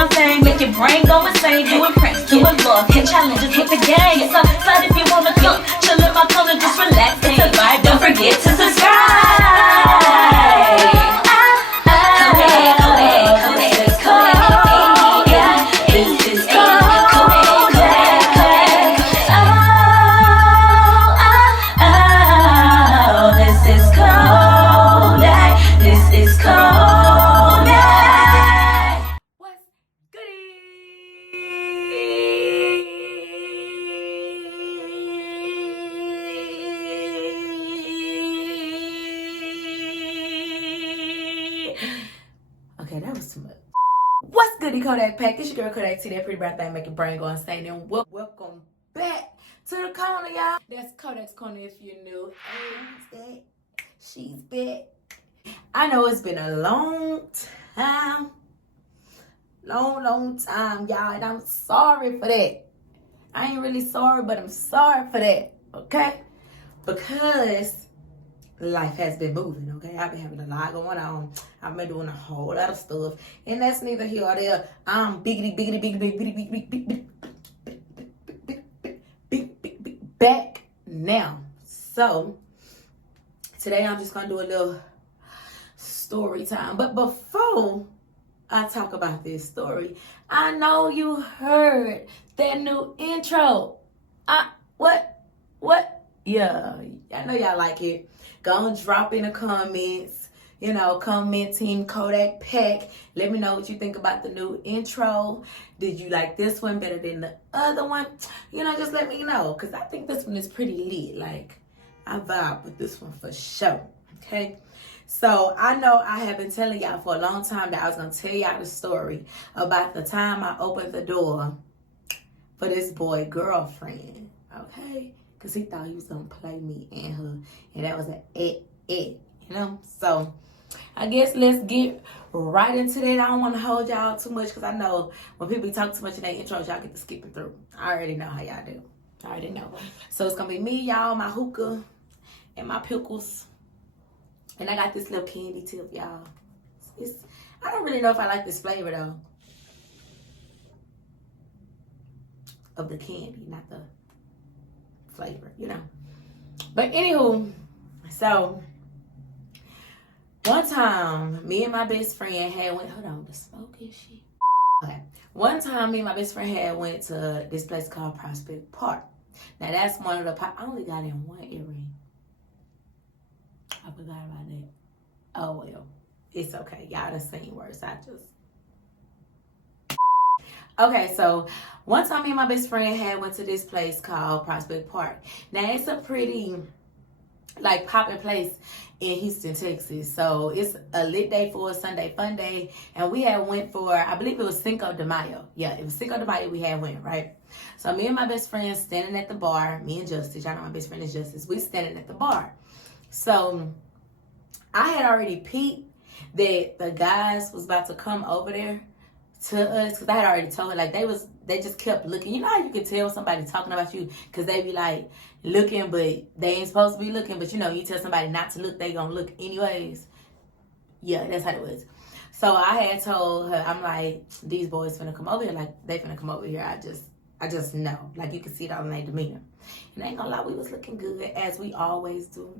my thing, make your brain go insane. Doing pranks, doing love, hit challenges with the gang. It's outside if you wanna come, chill in my corner, just relax. It's a vibe, don't forget to subscribe. Okay, that was too much. What's goody, Kodak Pack? It's your girl Kodak T, that pretty brown thing make your brain go insane. And welcome back to the corner, y'all. That's Kodak's Corner if you're new. And she's back. I know it's been a long time, y'all, and I'm sorry for that. I ain't really sorry, but I'm sorry for that, okay? Because life has been moving, okay? I've been having a lot going on. I've been doing a whole lot of stuff, and that's neither here or there. I'm big back now. So today I'm just gonna do a little story time. But before I talk about this story, I know you heard that new intro. What? Yeah, I know y'all like it. Go and drop in the comments. You know, comment Team Kodak Pack. Let me know what you think about the new intro. Did you like this one better than the other one? You know, just let me know. Because I think this one is pretty lit. Like, I vibe with this one for sure. Okay? So, I know I have been telling y'all for a long time that I was going to tell y'all the story about the time I opened the door for this boy girlfriend. Okay? Because he thought he was going to play me and her. And that was an you know? So, I guess let's get right into that. I don't want to hold y'all too much because I know when people talk too much in their intros, y'all get to skipping through. I already know how y'all do. I already know. So, it's going to be me, y'all, my hookah, and my pickles. And I got this little candy tip, y'all. I don't really know if I like this flavor, though. Of the candy, not the flavor, you know. But anywho, so one time me and my best friend had went, hold on, the smoke is shit. Okay. One time me and my best friend had went to this place called Prospect Park. Now that's one of the, I only got in one earring. I forgot about that. Oh well, it's okay. Y'all done seen worse. Okay, so one time me and my best friend had went to this place called Prospect Park. Now it's a pretty like popping place in Houston, Texas. So it's a lit day for a Sunday fun day. And we had went for, I believe it was Cinco de Mayo. Yeah, it was Cinco de Mayo we had went, right? So me and my best friend standing at the bar, me and Justice, y'all know my best friend is Justice. We standing at the bar. So I had already peeped that the guys was about to come over there to us, because I had already told her, like, they just kept looking. You know how you can tell somebody talking about you because they be like looking, but they ain't supposed to be looking. But you know, you tell somebody not to look, they gonna look anyways. Yeah, that's how it was. So I had told her, I'm like, these boys finna come over here, like they finna come over here. I just know, like you can see it all in their demeanor. And I ain't gonna lie, we was looking good as we always do.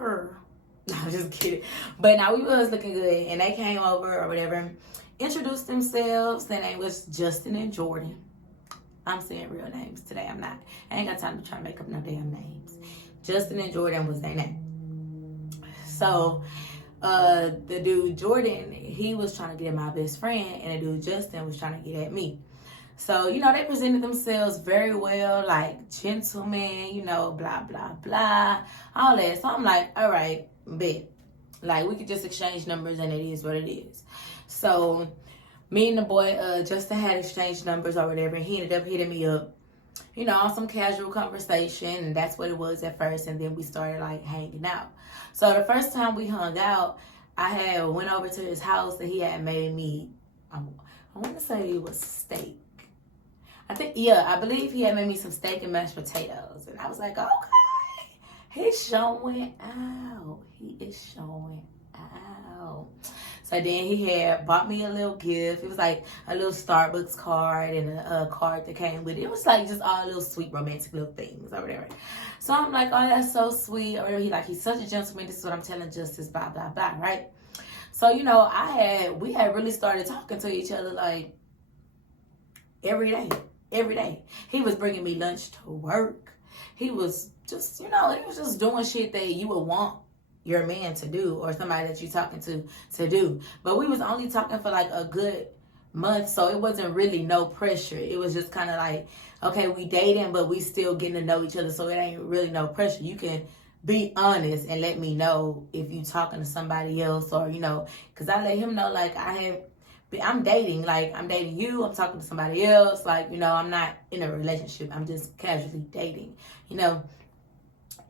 No, I'm just kidding. But now we was looking good, and they came over or whatever, introduced themselves. Their name was Justin and Jordan. I'm saying real names today. I ain't got time to try to make up no damn names. Justin and Jordan was their name. So the dude Jordan, he was trying to get at my best friend, and the dude Justin was trying to get at me. So, you know, they presented themselves very well, like gentlemen, you know, blah, blah, blah, all that. So I'm like, all right, bet. Like, we could just exchange numbers, and it is what it is. So me and the boy, Justin, had exchanged numbers or whatever, and he ended up hitting me up, you know, on some casual conversation, and that's what it was at first, and then we started, like, hanging out. So the first time we hung out, I had went over to his house, and he had made me, I want to say it was steak. I believe he had made me some steak and mashed potatoes. And I was like, okay, he's showing out. He is showing out. So then he had bought me a little gift. It was like a little Starbucks card and a card that came with it. It was like just all little sweet romantic little things or whatever. So I'm like, oh, that's so sweet. Or he's such a gentleman. This is what I'm telling Justice, blah, blah, blah, right? So, you know, we had really started talking to each other like every day. He was bringing me lunch to work. He was just, you know, he was just doing shit that you would want your man to do or somebody that you're talking to do. But we was only talking for like a good month, so it wasn't really no pressure. It was just kind of like, okay, we dating, but we still getting to know each other, so it ain't really no pressure. You can be honest and let me know if you talking to somebody else, or, you know, because I let him know, like, I'm dating, like, I'm dating you, I'm talking to somebody else, like, you know, I'm not in a relationship, I'm just casually dating, you know.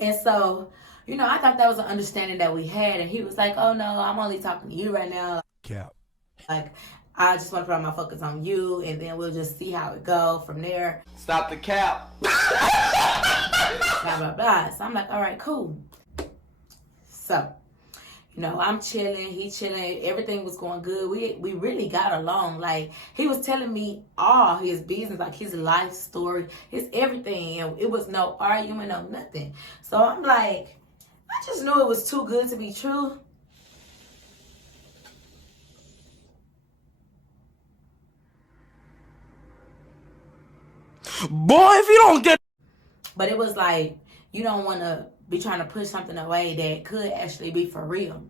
And so, you know, I thought that was an understanding that we had, and he was like, oh no, I'm only talking to you right now. Cap. Like, I just want to put my focus on you, and then we'll just see how it go from there. Stop the cap. Blah, blah, blah. So I'm like, all right, cool. So, you know, I'm chilling, he chilling, everything was going good. We really got along. Like, he was telling me all his business, like his life story, his everything, and it was no argument, no nothing. So I'm like, I just knew it was too good to be true. Boy, if you don't get... But it was like, you don't want to be trying to push something away that could actually be for real.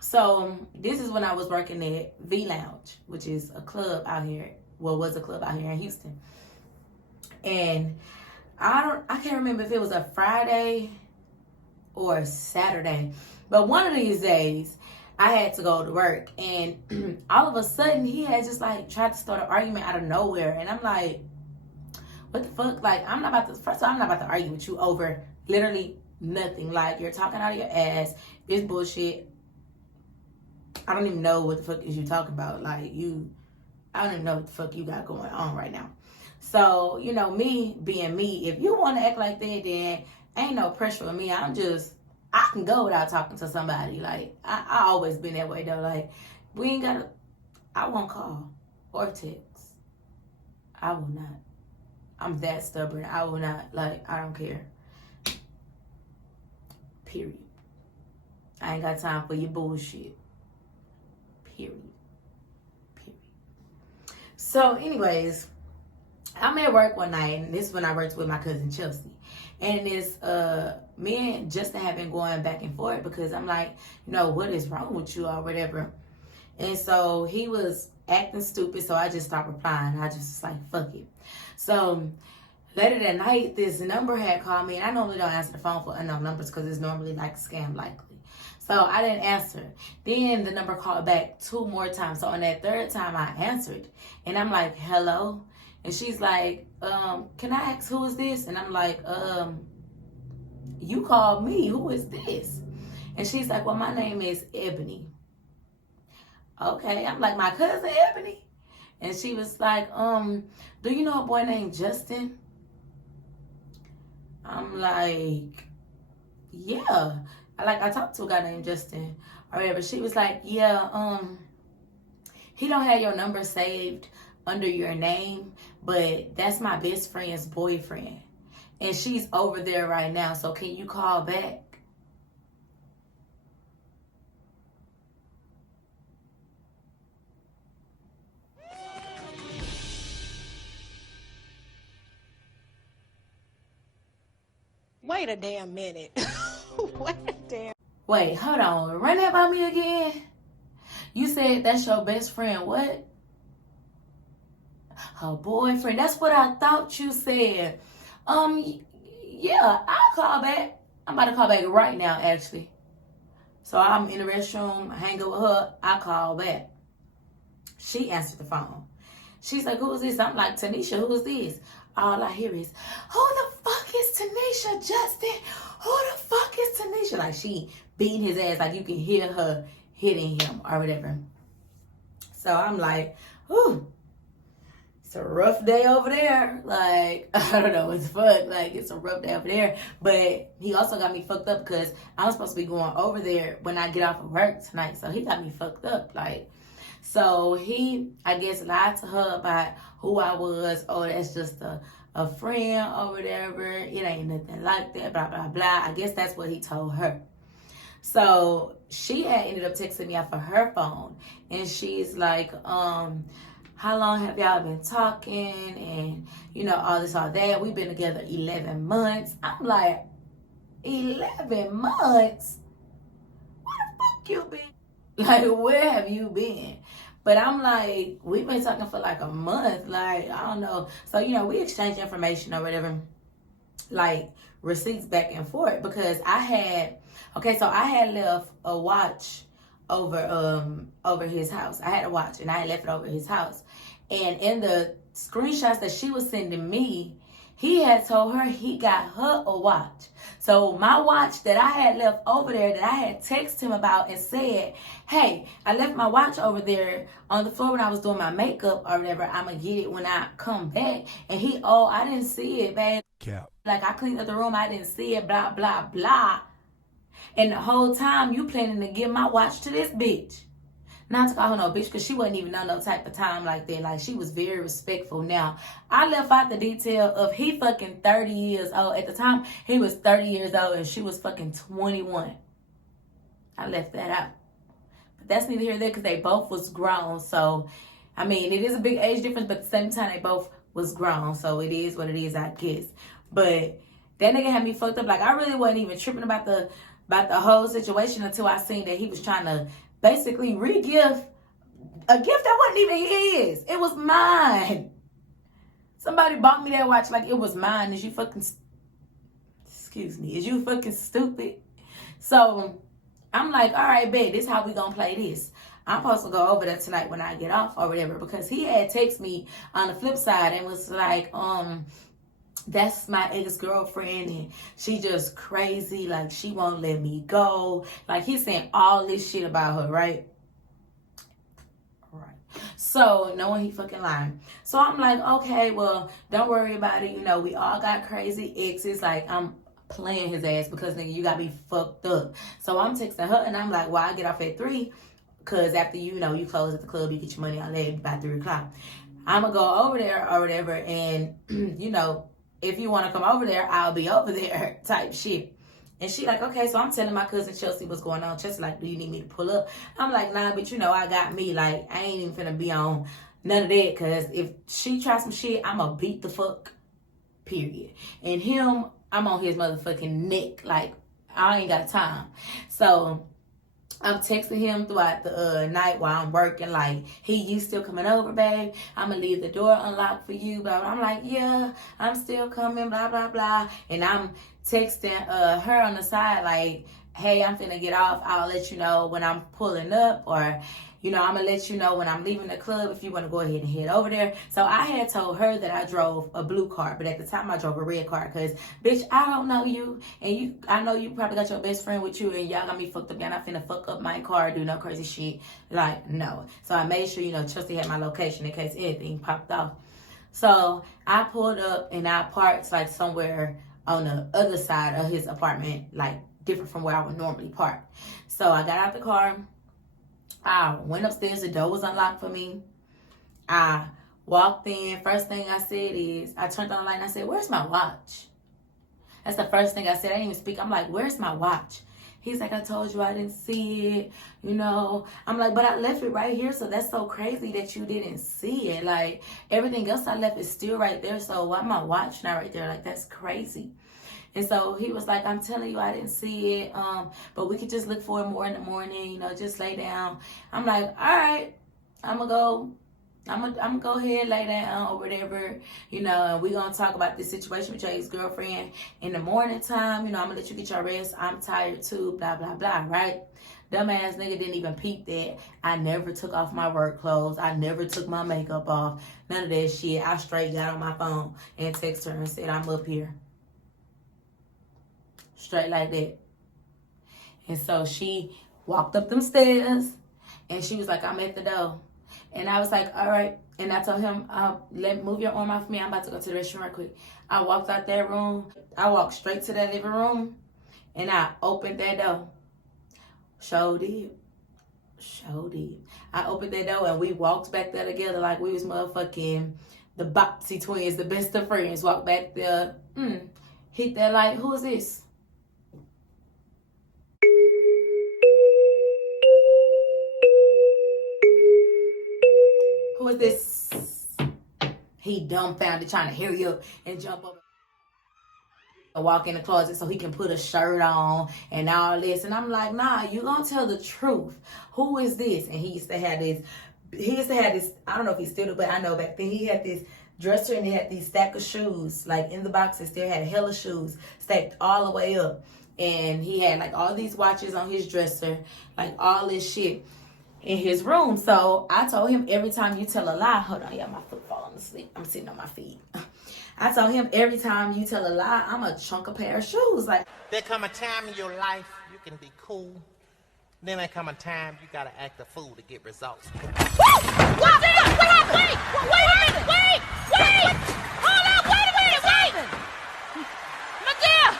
So this is when I was working at V Lounge, which is a club out here. Well, was a club out here in Houston. And I can't remember if it was a Friday or a Saturday. But one of these days, I had to go to work. And all of a sudden, he had just like tried to start an argument out of nowhere. And I'm like, what the fuck? Like, first of all, I'm not about to argue with you over literally nothing. Like, you're talking out of your ass. It's bullshit. I don't even know what the fuck is you talking about. Like, I don't even know what the fuck you got going on right now. So, you know, me being me, if you want to act like that, then ain't no pressure on me. I can go without talking to somebody. Like, I always been that way, though. Like, I won't call or text. I will not. I'm that stubborn. I will not. Like, I don't care. Period. I ain't got time for your bullshit. Period. So, anyways, I'm at work one night, and this is when I worked with my cousin Chelsea. And it's me and Justin have been going back and forth because I'm like, you know, what is wrong with you or whatever. And so he was acting stupid, so I just stopped replying. I just was like, fuck it. So later that night, this number had called me, and I normally don't answer the phone for unknown numbers because it's normally like scam likely. So I didn't answer. Then the number called back 2 more times. So on that 3rd time, I answered, and I'm like, hello? And she's like, can I ask who is this? And I'm like, you called me. Who is this? And she's like, well, my name is Ebony. Okay. I'm like, my cousin Ebony? And she was like, do you know a boy named Justin? I'm like, yeah. I talked to a guy named Justin or whatever. She was like, yeah, he don't have your number saved under your name, but that's my best friend's boyfriend. And she's over there right now, so can you call back? Wait a damn minute. Wait, hold on. Run that by me again. You said that's your best friend. What? Her boyfriend. That's what I thought you said. Yeah, I'll call back. I'm about to call back right now, actually. So I'm in the restroom, hanging with her. I call back. She answered the phone. She's like, who is this? I'm like, Tanisha, who is this? All I hear is, who the fuck is Tanisha, Justin? Who the fuck is Tanisha? Like, she beating his ass. Like, you can hear her hitting him or whatever. So I'm like, ooh. it's a rough day over there. Like, I don't know, it's fuck. Like, it's a rough day over there. But he also got me fucked up because I'm supposed to be going over there when I get off of work tonight. So he got me fucked up. Like, so he, I guess, lied to her about who I was. Oh, that's just a friend or whatever. It ain't nothing like that, blah, blah, blah. I guess that's what he told her. So she had ended up texting me off of her phone. And she's like, how long have y'all been talking? And, you know, all this, all that. We've been together 11 months. I'm like, 11 months? Where the fuck you been? Like, where have you been? But I'm like, we've been talking for like a month. Like, I don't know. So, you know, we exchange information or whatever. Like, receipts back and forth. Because I had left a watch over his house. I had a watch and I had left it over his house. And in the screenshots that she was sending me, he had told her he got her a watch. So my watch that I had left over there that I had texted him about and said, hey, I left my watch over there on the floor when I was doing my makeup or whatever. I'm going to get it when I come back. And he, oh, I didn't see it, babe. Cap. Like, I cleaned up the room. I didn't see it, blah, blah, blah. And the whole time you planning to give my watch to this bitch. Not to call her no bitch, because she wasn't even on no type of time like that. Like, she was very respectful. Now, I left out the detail of he fucking 30 years old. At the time, he was 30 years old and she was fucking 21. I left that out. But that's neither here nor there because they both was grown. So, I mean, it is a big age difference, but at the same time, they both was grown. So, it is what it is, I guess. But that nigga had me fucked up. Like, I really wasn't even tripping about the whole situation until I seen that he was trying to basically re-gift a gift that wasn't even his. It was mine. Somebody bought me that watch like it was mine. Is you fucking stupid? So I'm like, all right, babe, this is how we gonna play this. I'm supposed to go over there tonight when I get off or whatever, because he had texted me on the flip side and was like, that's my ex-girlfriend and she just crazy, like she won't let me go. Like, he's saying all this shit about her, right? So knowing he fucking lying. So I'm like, okay, well, don't worry about it. You know, we all got crazy exes. Like, I'm playing his ass because, nigga, you got me fucked up. So I'm texting her and I'm like, well, I get off at 3 because after, you know, you close at the club, you get your money on there by 3 o'clock. I'm going to go over there or whatever and, you know, if you want to come over there, I'll be over there type shit. And she like, okay, so I'm telling my cousin Chelsea what's going on. Chelsea like, do you need me to pull up? I'm like, nah, but you know, I got me. Like, I ain't even finna be on none of that. Because if she tries some shit, I'm going to beat the fuck, period. And him, I'm on his motherfucking neck. Like, I ain't got time. So I'm texting him throughout the night while I'm working, like, hey, you still coming over, babe? I'm going to leave the door unlocked for you, blah, blah. I'm like, yeah, I'm still coming, blah, blah, blah. And I'm texting her on the side, like, hey, I'm finna get off. I'll let you know when I'm pulling up, or, you know, I'm going to let you know when I'm leaving the club if you want to go ahead and head over there. So I had told her that I drove a blue car, but at the time I drove a red car because, bitch, I don't know you. And I know you probably got your best friend with you and y'all got me fucked up. Y'all not finna fuck up my car, do no crazy shit. Like, no. So I made sure, you know, Chelsea had my location in case anything popped off. So I pulled up and I parked like somewhere on the other side of his apartment, like different from where I would normally park. So I got out the car. I went upstairs. The door was unlocked for me. I walked in. First thing I said is, I turned on the light and I said, where's my watch? That's the first thing I said. I didn't even speak. I'm like, where's my watch? He's like, I told you I didn't see it. You know, I'm like, but I left it right here. So that's so crazy that you didn't see it. Like, everything else I left is still right there. So why my watch not right there? Like, that's crazy. And so he was like, I'm telling you, I didn't see it. But we could just look for it more in the morning, you know, just lay down. I'm like, all right, I'm gonna go ahead, lay down or whatever, you know, and we're gonna talk about this situation with your ex-girlfriend in the morning time. You know, I'm gonna let you get your rest. I'm tired too, blah, blah, blah, right? Dumbass nigga didn't even peep that I never took off my work clothes. I never took my makeup off. None of that shit. I straight got on my phone and texted her and said, I'm up here. Straight like that. And so she walked up them stairs and she was like, I'm at the door. And I was like, all right. And I told him, move your arm off me. I'm about to go to the restroom right quick. I walked out that room. I walked straight to that living room. And I opened that door. Sure did. I opened that door and we walked back there together like we was motherfucking the Bopsy twins, the best of friends. Walked back there. Hit that light. Who is this? Who is this? He dumbfounded trying to hurry up and jump up. Walk in the closet so he can put a shirt on and all this. And I'm like, nah, you gonna tell the truth. Who is this? And he used to have this, I don't know if he still do, but I know back then he had this dresser and he had these stack of shoes, like in the boxes. There had hella shoes stacked all the way up. And he had like all these watches on his dresser, like all this shit in his room. So I told him, every time you tell a lie, hold on, yeah, my foot falling asleep. I'm sitting on my feet. I told him, every time you tell a lie, I'm a chunk a pair of shoes. Like, there come a time in your life you can be cool. Then there come a time you gotta act a fool to get results. What happened? Wait! Hold up, wait! Miguel!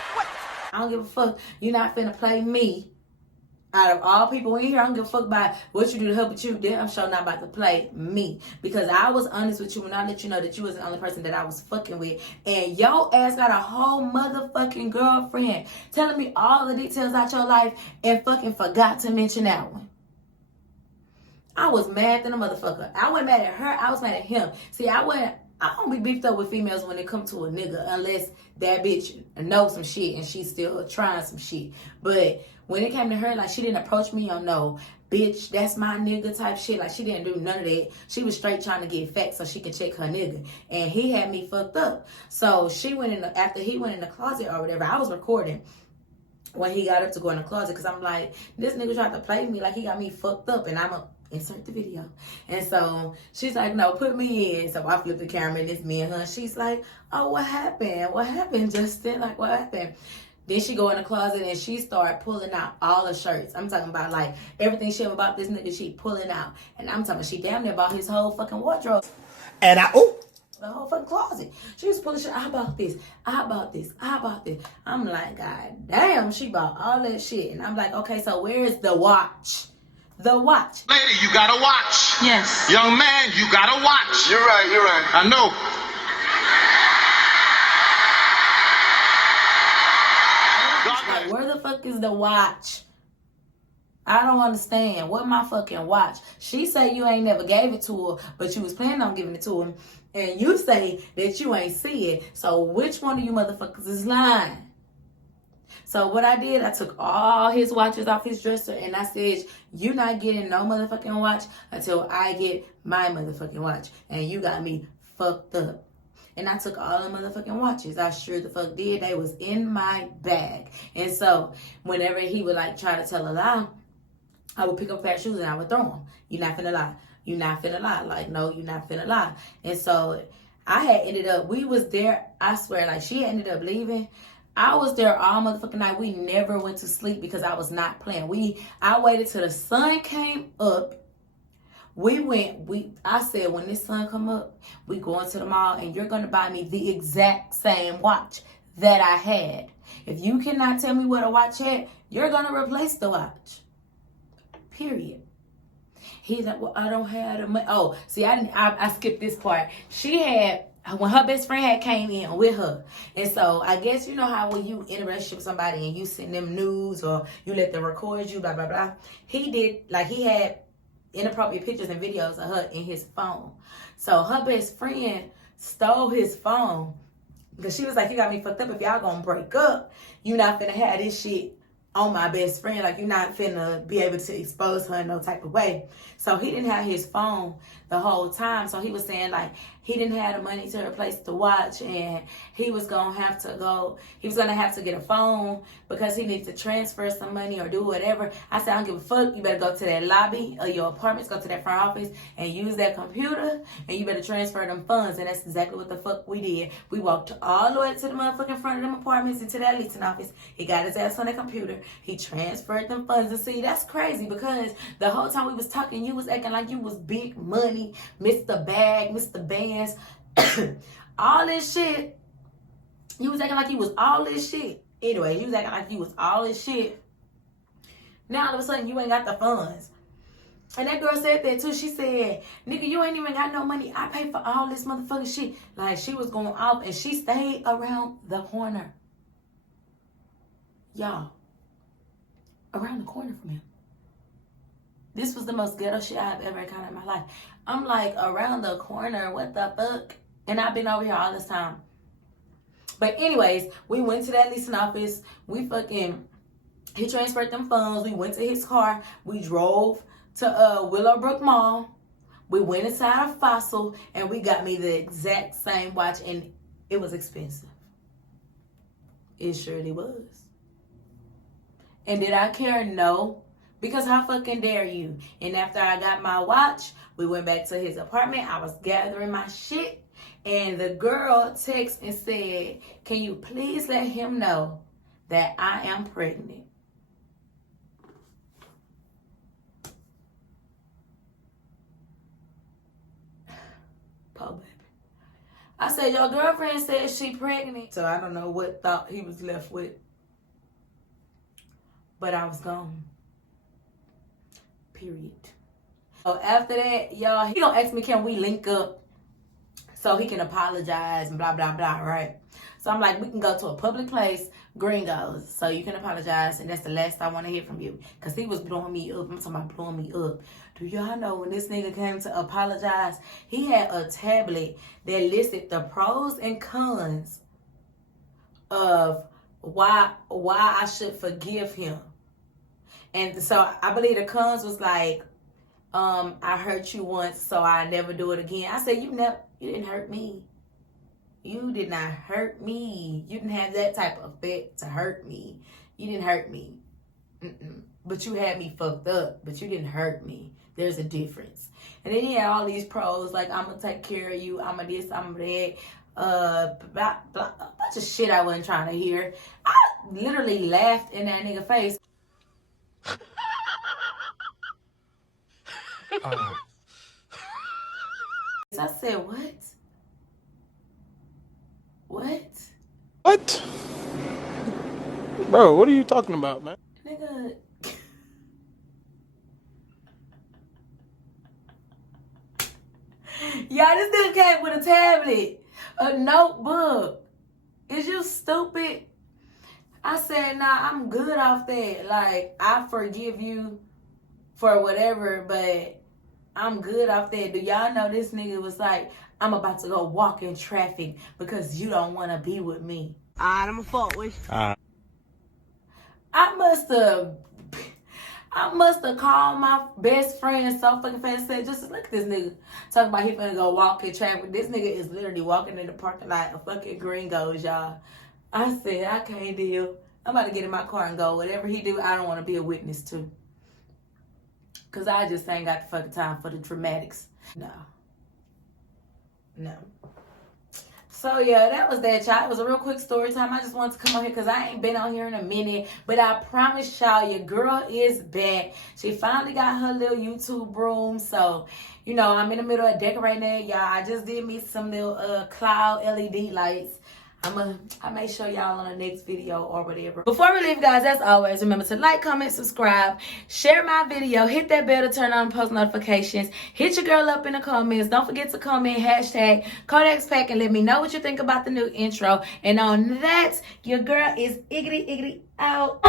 I don't give a fuck. You're not finna play me. Out of all people in here, I don't give a fuck about what you do to help with you. Then I'm sure not about to play me. Because I was honest with you when I let you know that you was the only person that I was fucking with. And your ass got a whole motherfucking girlfriend telling me all the details out your life and fucking forgot to mention that one. I was mad than a motherfucker. I wasn't mad at her. I was mad at him. See, I don't be beefed up with females when it come to a nigga unless that bitch knows some shit and she's still trying some shit. But when it came to her, like, she didn't approach me on no, bitch, that's my nigga type shit. Like, she didn't do none of that. She was straight trying to get facts so she could check her nigga. And he had me fucked up. So she went in, after he went in the closet or whatever, I was recording when he got up to go in the closet because I'm like, this nigga tried to play me like he got me fucked up and I'm a insert the video. And so she's like, no, put me in. So I flipped the camera and it's me and her. She's like, oh, what happened? What happened, Justin? Like, what happened? Then she go in the closet and she started pulling out all the shirts. I'm talking about like everything she ever about this nigga, she pulling out. And I'm talking about she damn near bought his whole fucking wardrobe. And the whole fucking closet. She was pulling shit. I bought this. I'm like, God damn, she bought all that shit. And I'm like, okay, so where's the watch? The watch. Lady, you got a watch. Yes. Young man, you got a watch. You're right. I know. Like, where the fuck is the watch? I don't understand. What my fucking watch? She say you ain't never gave it to her, but you was planning on giving it to him. And you say that you ain't see it. So which one of you motherfuckers is lying? So what I did, I took all his watches off his dresser and I said, you not getting no motherfucking watch until I get my motherfucking watch. And you got me fucked up. And I took all the motherfucking watches. I sure the fuck did. They was in my bag. And so whenever he would like try to tell a lie, I would pick up fat shoes and I would throw them. You're not finna lie. You're not finna lie. Like, no, you're not finna lie. And so I had ended up, we was there, I swear, like she ended up leaving. I was there all motherfucking night. We never went to sleep because I was not playing. I waited till the sun came up. I said, when this sun come up, we going to the mall and you're going to buy me the exact same watch that I had. If you cannot tell me what a watch had, you're going to replace the watch. Period. He's like, well, I don't have the money. Oh, see, I skipped this part. She had, when her best friend had came in with her. And so I guess you know how when you in a relationship with somebody and you send them nudes or you let them record you, blah, blah, blah. He had inappropriate pictures and videos of her in his phone. So her best friend stole his phone because she was like, you got me fucked up. If y'all gonna break up, you not finna have this shit on my best friend. Like, you're not finna be able to expose her in no type of way. So he didn't have his phone the whole time. So he was saying like he didn't have the money to replace the watch and he was gonna have to get a phone because he needs to transfer some money or do whatever. I said, I don't give a fuck. You better go to that lobby of your apartments, go to that front office and use that computer and you better transfer them funds. And that's exactly what the fuck we did. We walked all the way to the motherfucking front of them apartments into that leasing office. He got his ass on that computer. He transferred them funds. And see, that's crazy because the whole time we was talking, you was acting like you was big money money, Mr. Bag, Mr. Bands, all this shit. You was acting like you was all this shit. Anyway, you was acting like you was all this shit. Now all of a sudden you ain't got the funds. And that girl said that too. She said, nigga, you ain't even got no money. I pay for all this motherfucking shit. Like, she was going off, and she stayed around the corner. Y'all, around the corner from him. This was the most ghetto shit I've ever encountered in my life. I'm like, around the corner, what the fuck? And I've been over here all this time. But anyways, we went to that leasing office. He transferred them funds. We went to his car. We drove to Willowbrook Mall. We went inside a Fossil, and we got me the exact same watch, and it was expensive. It surely was. And did I care? No. Because how fucking dare you? And after I got my watch, we went back to his apartment. I was gathering my shit, and the girl texted and said, can you please let him know that I am pregnant? Baby. I said, your girlfriend said she pregnant. So I don't know what thought he was left with. But I was gone. Period. So after that, y'all, he gonna ask me, can we link up so he can apologize and blah, blah, blah, right? So I'm like, we can go to a public place, Gringos, so you can apologize, and that's the last I want to hear from you. Because he was blowing me up. I'm talking about blowing me up. Do y'all know when this nigga came to apologize, he had a tablet that listed the pros and cons of why I should forgive him. And so I believe the cons was like, I hurt you once, so I never do it again. I said, you didn't hurt me. You did not hurt me. You didn't have that type of effect to hurt me. You didn't hurt me. But you had me fucked up, but you didn't hurt me. There's a difference. And then he had all these pros, like, I'm going to take care of you. I'm going to this, I'm going to that. Blah, blah, a bunch of shit I wasn't trying to hear. I literally laughed in that nigga face. I said, what? What? Bro, what are you talking about, man? Nigga. Y'all, this nigga came with a tablet, a notebook. Is you stupid? I said, nah, I'm good off that. Like, I forgive you for whatever, but I'm good off that. Do y'all know this nigga was like, I'm about to go walk in traffic because you don't want to be with me. Alright, I'm a fuck with you. I must have called my best friend so fucking fast and said, just look at this nigga. Talking about he finna go walk in traffic. This nigga is literally walking in the parking lot of fucking Gringos, y'all. I said, I can't deal. I'm about to get in my car and go. Whatever he do, I don't want to be a witness to. Because I just ain't got the fucking time for the dramatics. No. So, yeah, that was that, y'all. It was a real quick story time. I just wanted to come on here because I ain't been on here in a minute. But I promise y'all, your girl is back. She finally got her little YouTube room. So, you know, I'm in the middle of decorating it, y'all. I just did me some little cloud LED lights. I may show y'all on the next video or whatever. Before we leave, guys, as always, remember to like, comment, subscribe, share my video, hit that bell to turn on post notifications, hit your girl up in the comments. Don't forget to comment hashtag Kodak's Pack and let me know what you think about the new intro. And on that, your girl is Iggity out.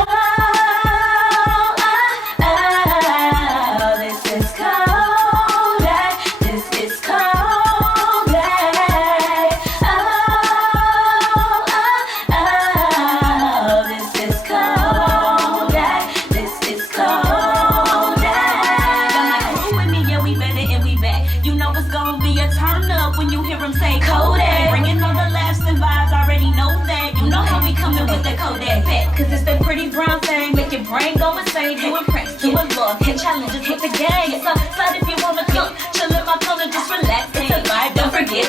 This is Kodak. This is Kodak. Cause it's that pretty brown thing, make your brain go insane. You impressed, you in love, hit challenges with the gang. So if you wanna come, chill in my corner, just relax. It's a vibe, don't forget.